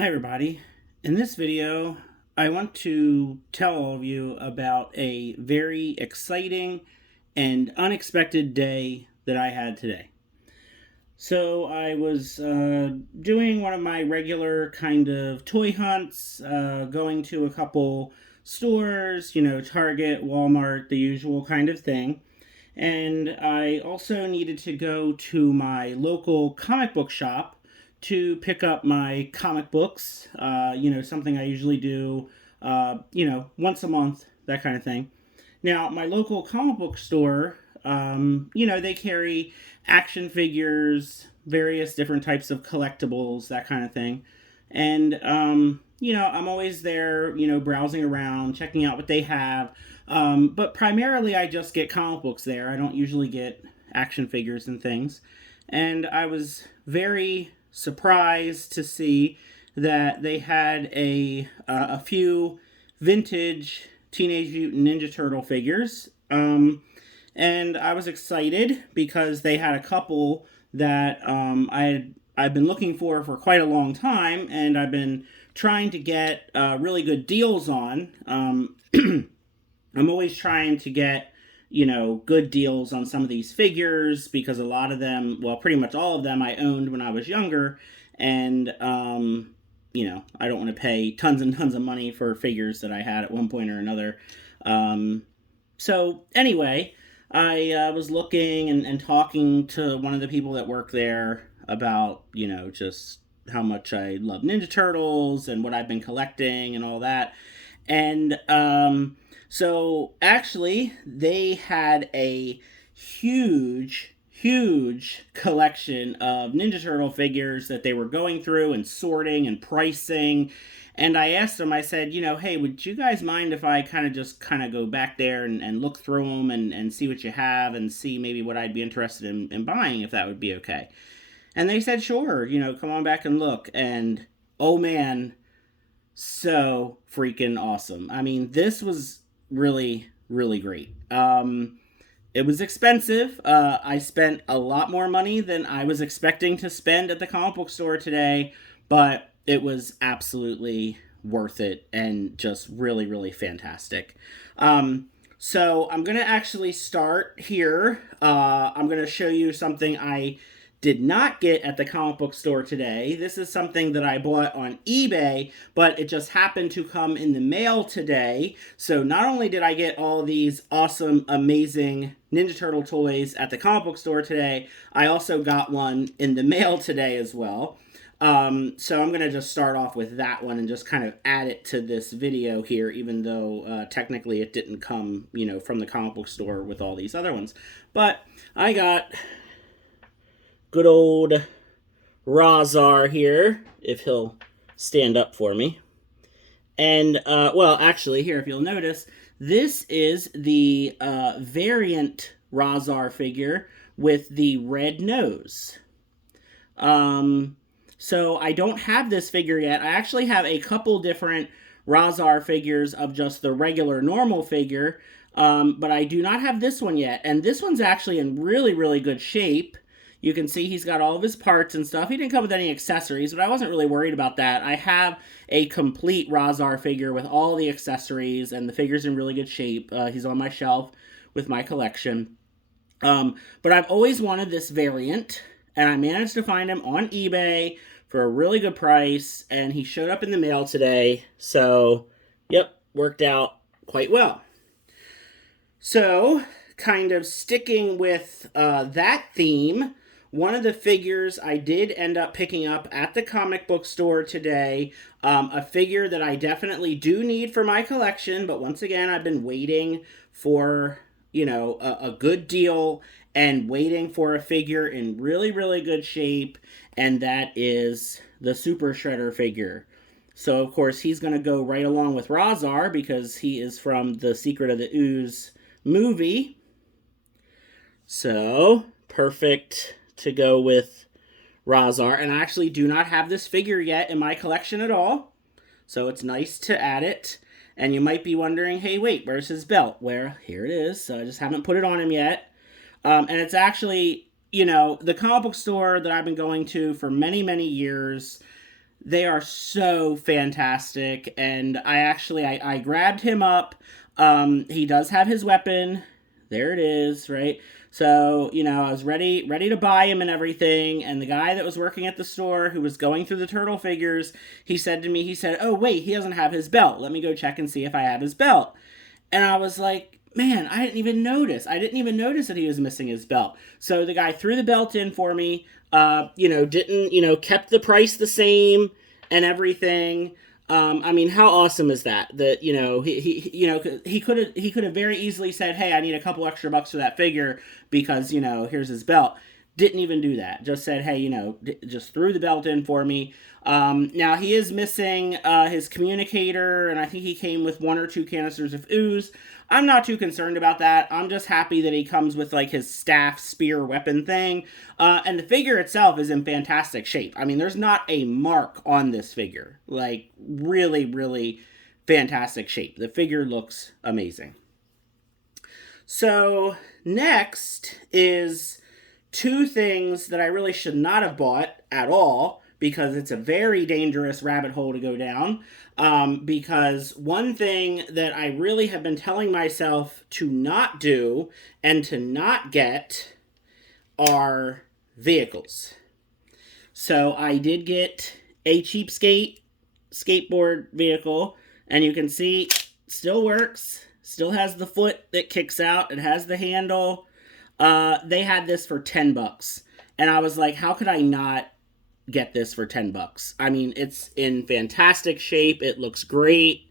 Hi everybody. In this video, I want to tell all of you about a very exciting and unexpected day that I had today. So I was doing one of my regular kind of toy hunts, going to a couple stores, Target, Walmart, the usual kind of thing. And I also needed to go to my local comic book shop to pick up my comic books, something I usually do, once a month, that kind of thing. Now, my local comic book store, they carry action figures, various different types of collectibles, that kind of thing. And, I'm always there, browsing around, checking out what they have. But primarily, I just get comic books there. I don't usually get action figures and things. And I was very surprised to see that they had a few vintage Teenage Mutant Ninja Turtle figures. And I was excited because they had a couple that I've been looking for quite a long time, and I've been trying to get really good deals on. I'm always trying to get good deals on some of these figures because a lot of them, well, pretty much all of them, I owned when I was younger, and I don't want to pay tons and tons of money for figures that I had at one point or another. So anyway, I was looking and talking to one of the people that work there about, just how much I love Ninja Turtles and what I've been collecting and all that. And so actually, they had a huge collection of Ninja Turtle figures that they were going through and sorting and pricing. And I asked them, I said, hey, would you guys mind if I kind of go back there and look through them and see what you have and see maybe what I'd be interested in buying, if that would be okay? And they said, sure, come on back and look. And oh man, so freaking awesome. I mean, this was really, really great. It was expensive. I spent a lot more money than I was expecting to spend at the comic book store today, but it was absolutely worth it and just really, really fantastic. So I'm going to actually start here. I'm going to show you something I did not get at the comic book store today. This is something that I bought on eBay, but it just happened to come in the mail today. So not only did I get all these awesome, amazing Ninja Turtle toys at the comic book store today, I also got one in the mail today as well. So I'm going to just start off with that one and just kind of add it to this video here, even though technically it didn't come, from the comic book store with all these other ones. But I got good old Razar here, if he'll stand up for me. And, well, actually, here, if you'll notice, this is the variant Razar figure with the red nose. So I don't have this figure yet. I actually have a couple different Razar figures of just the regular normal figure, but I do not have this one yet. And this one's actually in really, really good shape. You can see he's got all of his parts and stuff. He didn't come with any accessories, but I wasn't really worried about that. I have a complete Razar figure with all the accessories, and the figure's in really good shape. He's on my shelf with my collection. But I've always wanted this variant, and I managed to find him on eBay for a really good price, and he showed up in the mail today. So, yep, worked out quite well. So, kind of sticking with that theme, one of the figures I did end up picking up at the comic book store today, a figure that I definitely do need for my collection, but once again, I've been waiting for, a good deal and waiting for a figure in really, really good shape, and that is the Super Shredder figure. So, of course, he's going to go right along with Razar because he is from the Secret of the Ooze movie. So, perfect to go with Razar. And I actually do not have this figure yet in my collection at all. So it's nice to add it. And you might be wondering, hey, wait, where's his belt? Well, here it is. So I just haven't put it on him yet. And it's actually, the comic book store that I've been going to for many, many years. They are so fantastic, and I grabbed him up. He does have his weapon. There it is, right? So, I was ready to buy him and everything, and the guy that was working at the store who was going through the turtle figures, he said to me, "Oh, wait, he doesn't have his belt. Let me go check and see if I have his belt." And I was like, man, I didn't even notice. I didn't even notice that he was missing his belt. So the guy threw the belt in for me, didn't, kept the price the same and everything. I mean, how awesome is that? That, he could have very easily said, "Hey, I need a couple extra bucks for that figure because, here's his belt." Didn't even do that. Just said, "Hey, just threw the belt in for me." Now he is missing his communicator, and I think he came with 1 or 2 canisters of ooze. I'm not too concerned about that. I'm just happy that he comes with like his staff spear weapon thing. And the figure itself is in fantastic shape. I mean, there's not a mark on this figure. Like, really, really fantastic shape. The figure looks amazing. So, next is 2 things that I really should not have bought at all, because it's a very dangerous rabbit hole to go down. Because one thing that I really have been telling myself to not do and to not get are vehicles. So I did get a cheapskate skateboard vehicle, and you can see still works, still has the foot that kicks out, it has the handle. They had this for $10, and I was like, how could I not get this for $10? I mean, it's in fantastic shape. It looks great.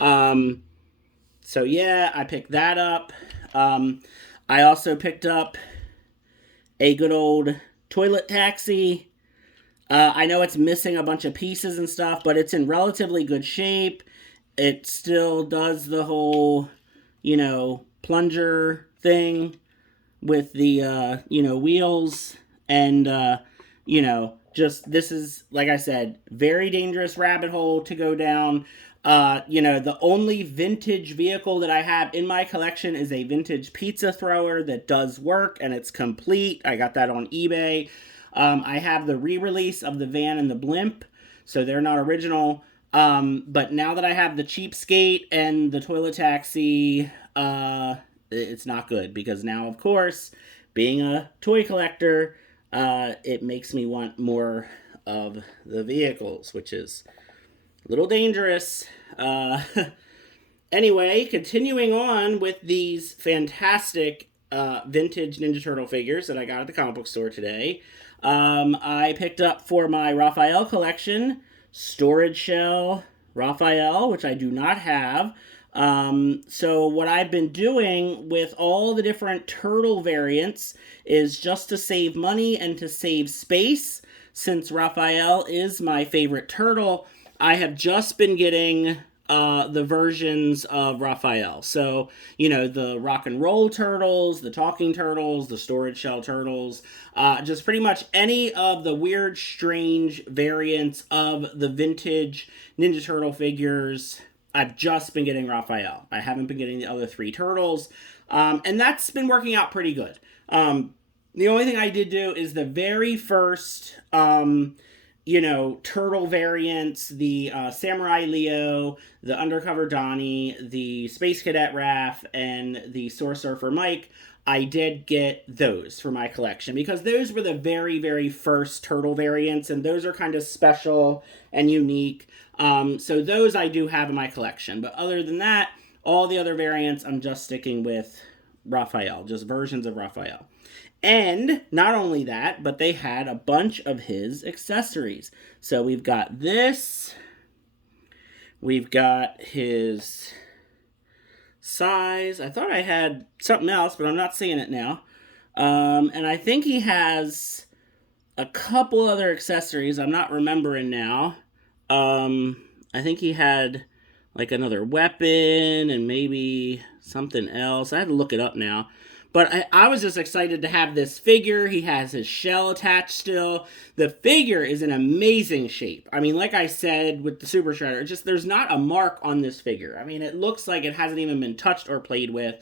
So yeah, I picked that up. I also picked up a good old toilet taxi. I know it's missing a bunch of pieces and stuff, but it's in relatively good shape. It still does the whole, plunger thing with the, wheels and, just, this is, like I said, very dangerous rabbit hole to go down. The only vintage vehicle that I have in my collection is a vintage pizza thrower that does work, and it's complete. I got that on eBay. I have the re-release of the van and the blimp, so they're not original. But now that I have the cheapskate and the toilet taxi, it's not good, because now, of course, being a toy collector, it makes me want more of the vehicles, which is a little dangerous. Anyway, continuing on with these fantastic vintage Ninja Turtle figures that I got at the comic book store today. I picked up for my Raphael collection, Storage Shell Raphael, which I do not have. So what I've been doing with all the different turtle variants is just to save money and to save space. Since Raphael is my favorite turtle, I have just been getting the versions of Raphael. So, the rock and roll turtles, the talking turtles, the storage shell turtles, just pretty much any of the weird, strange variants of the vintage Ninja Turtle figures. I've just been getting Raphael. I haven't been getting the other 3 turtles. And that's been working out pretty good. The only thing I did do is the very first, turtle variants, the Samurai Leo, the Undercover Donnie, the Space Cadet Raph, and the Soar Surfer Mike. I did get those for my collection because those were the very, very first turtle variants, and those are kind of special and unique. So those I do have in my collection. But other than that, all the other variants, I'm just sticking with Raphael, just versions of Raphael. And not only that, but they had a bunch of his accessories. So we've got this. We've got his size. I thought I had something else, but I'm not seeing it now. And I think he has a couple other accessories. I'm not remembering now. I think he had like another weapon and maybe something else. I had to look it up now. But I was just excited to have this figure. He has his shell attached still. The figure is in amazing shape. I mean, like I said with the Super Shredder, there's not a mark on this figure. I mean, it looks like it hasn't even been touched or played with.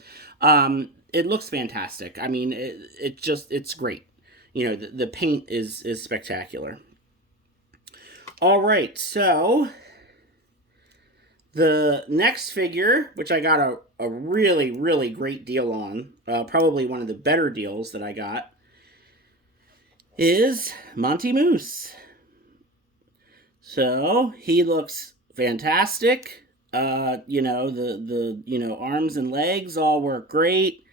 It looks fantastic. I mean, it's great. The paint is spectacular. All right, so the next figure, which I got a really, really great deal on, probably one of the better deals that I got, is Monty Moose. So he looks fantastic. The arms and legs all work great.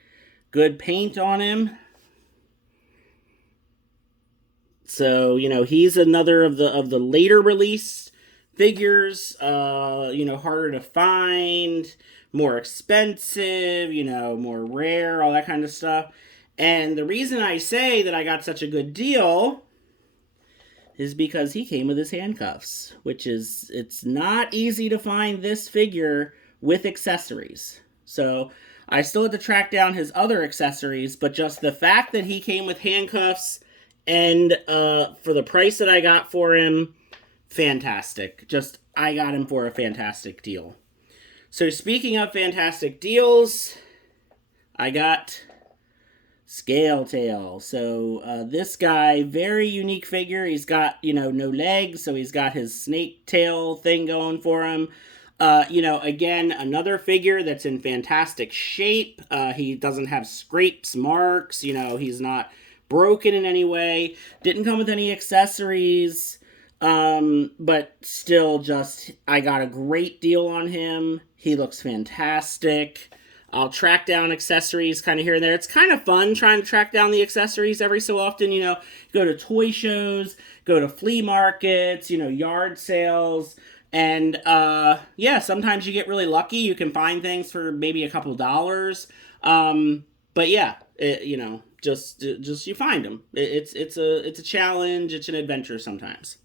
Good paint on him. So he's another of the later release figures. Harder to find, more expensive. More rare, all that kind of stuff. And the reason I say that I got such a good deal is because he came with his handcuffs, it's not easy to find this figure with accessories. So I still had to track down his other accessories, but just the fact that he came with handcuffs and for the price that I got for him, fantastic. I got him for a fantastic deal. So speaking of fantastic deals, I got Scale Tail. So this guy, very unique figure. He's got, no legs, so he's got his snake tail thing going for him. Again, another figure that's in fantastic shape. He doesn't have scrapes, marks, he's not broken in any way. Didn't come with any accessories. But still I got a great deal on him. He looks fantastic. I'll track down accessories kind of here and there. It's kind of fun trying to track down the accessories every so often. Go to toy shows, go to flea markets, yard sales. And, sometimes you get really lucky. You can find things for maybe a couple dollars. But yeah, just you find them. It's a challenge. It's an adventure sometimes.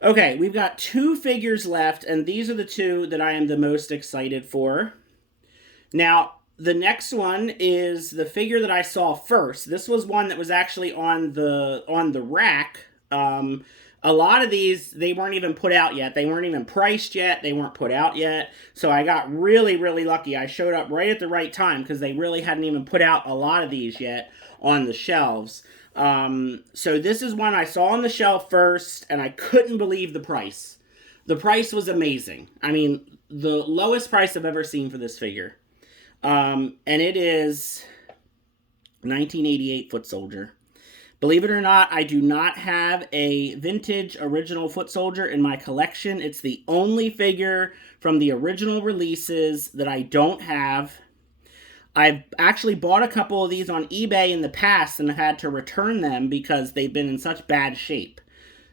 Okay, we've got 2 figures left, and these are the 2 that I am the most excited for. Now, the next one is the figure that I saw first. This was one that was actually on the rack. A lot of these, they weren't even put out yet. They weren't even priced yet. They weren't put out yet. So I got really, really lucky. I showed up right at the right time because they really hadn't even put out a lot of these yet on the shelves. So this is one I saw on the shelf first, and I couldn't believe the price. The price was amazing. I mean, the lowest price I've ever seen for this figure. And it is 1988 Foot Soldier. Believe it or not, I do not have a vintage original Foot Soldier in my collection. It's the only figure from the original releases that I don't have. I've actually bought a couple of these on eBay in the past and had to return them because they've been in such bad shape.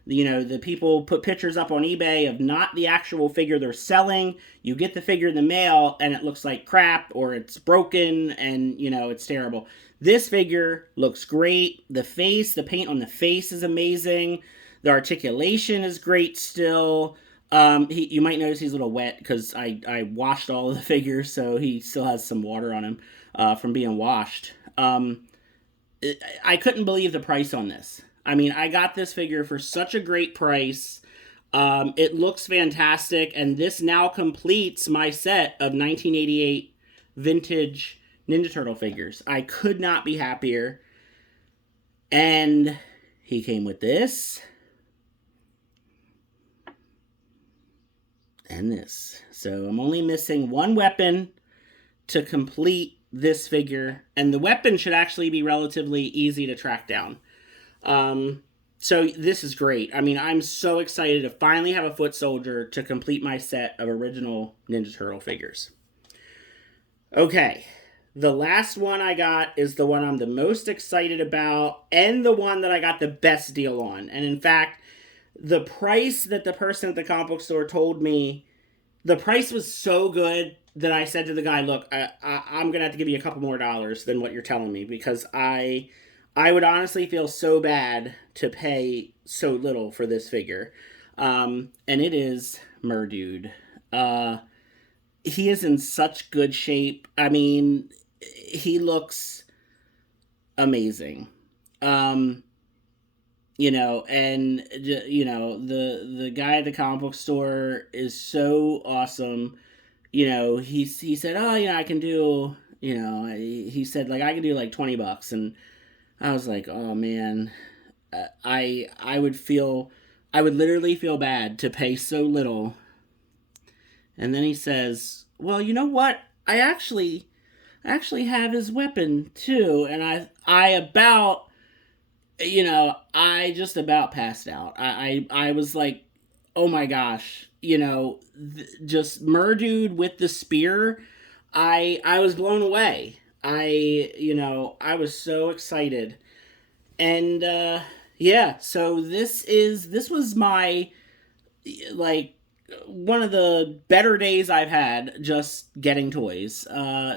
The people put pictures up on eBay of not the actual figure they're selling. You get the figure in the mail and it looks like crap or it's broken and, it's terrible. This figure looks great. The paint on the face is amazing. The articulation is great still. You might notice he's a little wet because I washed all of the figures, so he still has some water on him from being washed. I couldn't believe the price on this. I mean, I got this figure for such a great price. It looks fantastic, and this now completes my set of 1988 vintage Ninja Turtle figures. I could not be happier. And he came with this. And this. So I'm only missing one weapon to complete this figure. And the weapon should actually be relatively easy to track down. So this is great. I mean, I'm so excited to finally have a Foot Soldier to complete my set of original Ninja Turtle figures. Okay, the last one I got is the one I'm the most excited about and the one that I got the best deal on. And in fact, the price that the person at the comic book store told me, the price was so good that I said to the guy, look, I'm going to have to give you a couple more dollars than what you're telling me because I would honestly feel so bad to pay so little for this figure. And it is Merdude. He is in such good shape. I mean, he looks amazing. The guy at the comic book store is so awesome. He said, oh, I can do, he said, like, I can do like $20. And I was like, oh man, I I would literally feel bad to pay so little. And then he says, well, you know what? I actually have his weapon too. And I just about passed out. I was like, oh my gosh, just Merdude with the spear. I was blown away. I was so excited. And yeah, so this was my, like, one of the better days I've had just getting toys.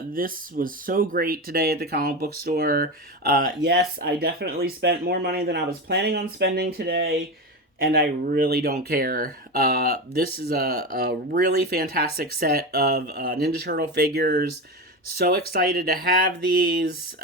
This was so great today at the comic book store. Yes, I definitely spent more money than I was planning on spending today, and I really don't care. This is a really fantastic set of Ninja Turtle figures. So excited to have these.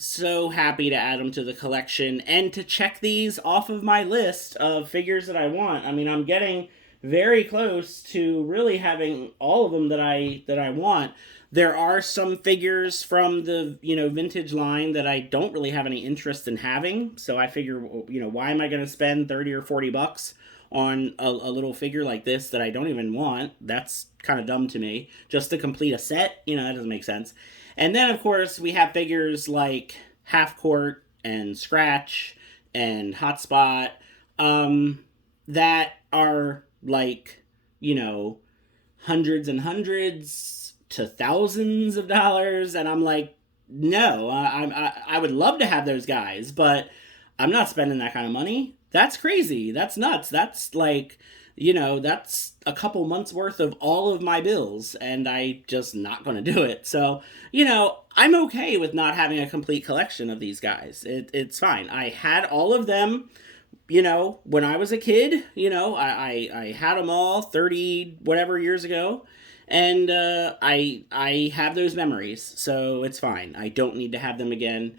So happy to add them to the collection and to check these off of my list of figures that I want. I mean, I'm getting very close to really having all of them that I want. There are some figures from the vintage line that I don't really have any interest in having. So I figure, why am I going to spend 30 or 40 bucks on a little figure like this that I don't even want? That's kind of dumb to me. Just to complete a set, that doesn't make sense. And then of course we have figures like Half Court and Scratch and Hotspot that are like, hundreds and hundreds to thousands of dollars, and I'm like, no, I would love to have those guys, but I'm not spending that kind of money. That's crazy. That's nuts. That's like, that's a couple months worth of all of my bills, and I just not going to do it. So, I'm okay with not having a complete collection of these guys. It's fine. I had all of them, when I was a kid. I had them all 30 whatever years ago, and I have those memories, so it's fine. I don't need to have them again,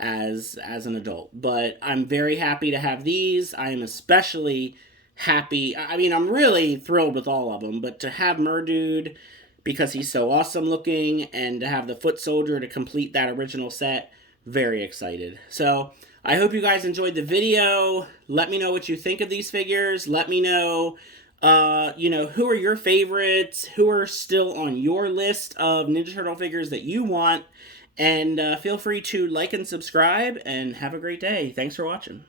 as an adult. But I'm very happy to have these. I am especially happy. I mean, I'm really thrilled with all of them, but to have Merdude because he's so awesome looking, and to have the Foot Soldier to complete that original set, very excited. So I hope you guys enjoyed the video. Let me know what you think of these figures. Let me know, who are your favorites, who are still on your list of Ninja Turtle figures that you want. And feel free to like and subscribe, and have a great day. Thanks for watching.